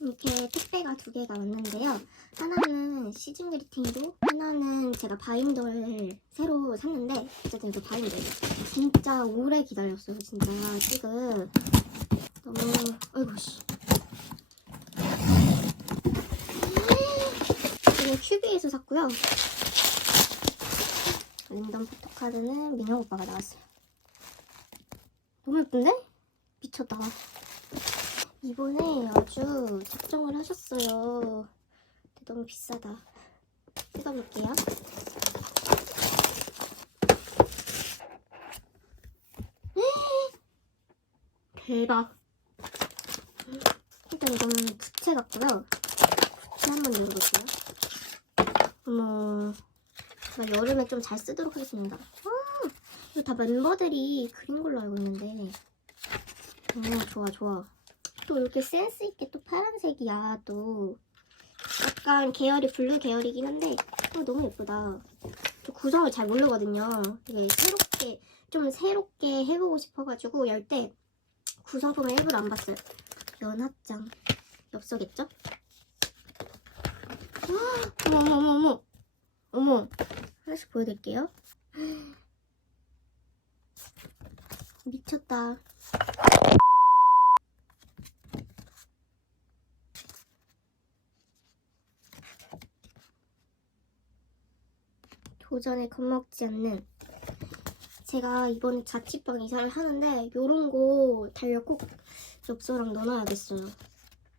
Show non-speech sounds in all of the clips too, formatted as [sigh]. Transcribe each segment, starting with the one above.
이렇게 택배가 두 개가 왔는데요. 하나는 시즌 그리팅이고 하나는 제가 바인더를 새로 샀는데 어쨌든 이거 바인더 진짜 오래 기다렸어요. 진짜 지금 너무 아이고 씨. 이거 큐비에서 샀고요. 랜덤 포토카드는 민혁 오빠가 나왔어요. 너무 예쁜데? 미쳤다. 이번에 아주 작정을 하셨어요. 근데 너무 비싸다. 뜯어볼게요. 대박. 일단 이거는 부채 같고요. 부채 한번 열어볼게요. 어머, 나 여름에 좀 잘 쓰도록 하겠습니다. 아, 이거 다 멤버들이 그린 걸로 알고 있는데. 어, 좋아, 좋아. 또 이렇게 센스 있게 또 파란색이야 또 약간 계열이 블루 계열이긴 한데 어, 너무 예쁘다. 저 구성을 잘 모르거든요. 이게 새롭게 좀 새롭게 해보고 싶어가지고 열 때 구성품을 일부러 안 봤어요. 연합장 엽서겠죠? 헉, 어머 어머 어머 어머 어머 하나씩 보여드릴게요. 미쳤다. 도전에 겁먹지 않는 제가 이번 자취방 이사를 하는데 요런 거 달력 꼭 엽서랑 넣어놔야겠어요.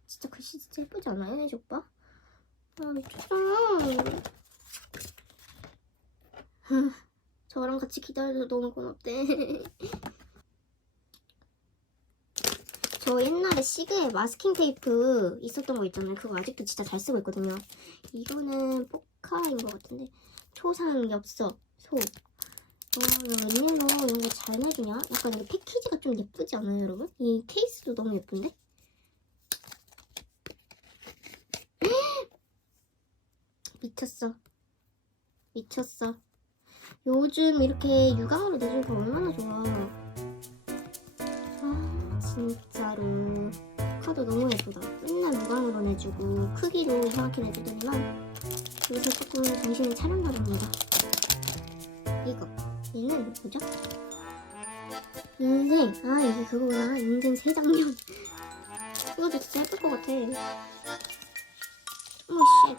진짜 글씨 진짜 예쁘지 않아요, 혜지 오빠? 아 미쳤잖아. [laughs] 저랑 같이 기다려서 너무 고맙대. [laughs] 저 옛날에 시그에 마스킹 테이프 있었던 거 있잖아요. 그거 아직도 진짜 잘 쓰고 있거든요. 이거는 포카인 것 같은데 초상 엽서 소. 어, 웬일로 이런 거 잘 내주냐? 약간 이 패키지가 좀 예쁘지 않아요, 여러분? 이 케이스도 너무 예쁜데? 미쳤어. 미쳤어. 요즘 이렇게 유광으로 내주니까 얼마나 좋아. 아, 진짜로. 카도 너무 예쁘다. 맨날 무광으로 내주고, 크기도 이상하게 내주더니만, 여기서 조금 정신을 차렸나 봅니다. 이거. 얘는 뭐죠? 인생. 아, 이게 그거구나. 인생 세 장면. 이것도 진짜 예쁠 것 같아. 어머, 씨.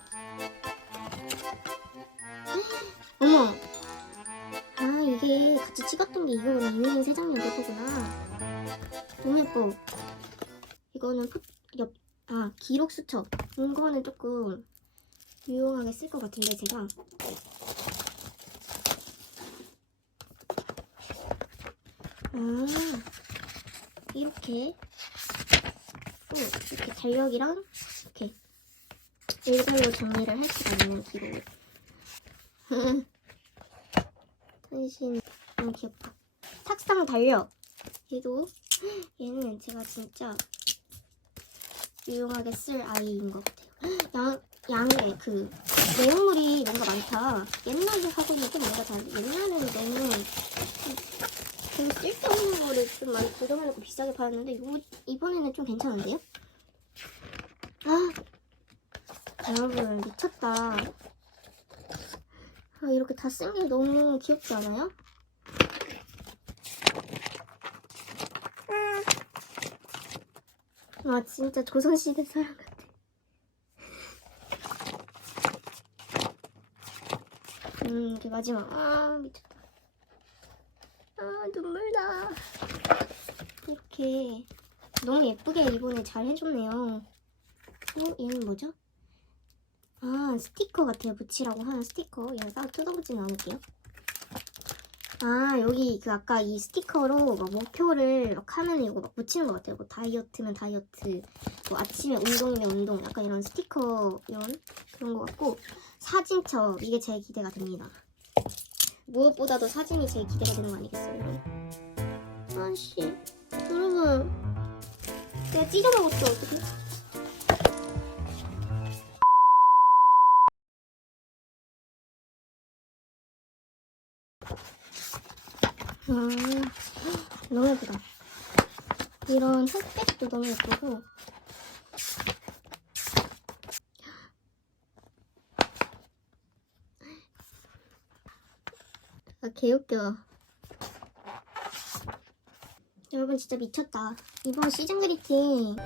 어머. 아, 이게 같이 찍었던 게 이거구나. 인생 세 장면 그거구나. 너무 예뻐. 이거는 포, 옆, 아, 기록 수첩. 이거는 조금 유용하게 쓸 것 같은데, 제가. 아, 이렇게. 또, 이렇게 달력이랑, 이렇게. 일별로 정리를 할 수가 있는 기록. 탄신, 너무 귀엽다. 탁상 달력. 얘도, 얘는 제가 진짜 유용하게 쓸 아이인 것 같아요. 양, 양에 그, 내용물이 뭔가 많다. 옛날에 하고는 좀 뭔가 다른데, 옛날에는 너무 되게 쓸데없는 거를 좀 많이 고정해놓고 비싸게 팔았는데, 요, 이번에는 좀 괜찮은데요? 아, 여러분, 미쳤다. 아, 이렇게 다 쓴 게 너무 귀엽지 않아요? 아, 진짜 조선시대 사람. 음, 이게 마지막. 아, 미쳤다. 아, 눈물 나. 이렇게 너무 예쁘게 이번에 잘 해줬네요. 어, 얘는 뭐죠? 아, 스티커 같아요. 붙이라고 하는 스티커. 얘는 따로 뜯어보지는 않을게요. 아, 여기 그 아까 이 스티커로 막 목표를 막 하면 이거 막 붙이는 것 같아요. 뭐 다이어트면 다이어트, 뭐 아침에 운동이면 운동, 약간 이런 스티커 이런 그런 것 같고 사진첩 이게 제일 기대가 됩니다. 무엇보다도 사진이 제일 기대가 되는 거 아니겠어요? 아씨, 여러분, 내가 찢어먹었어 어떡해? 음, 너무 예쁘다. 이런 햇빛도 너무 예쁘고. 아, 개웃겨. 여러분 진짜 미쳤다. 이번 시즌 그리팅.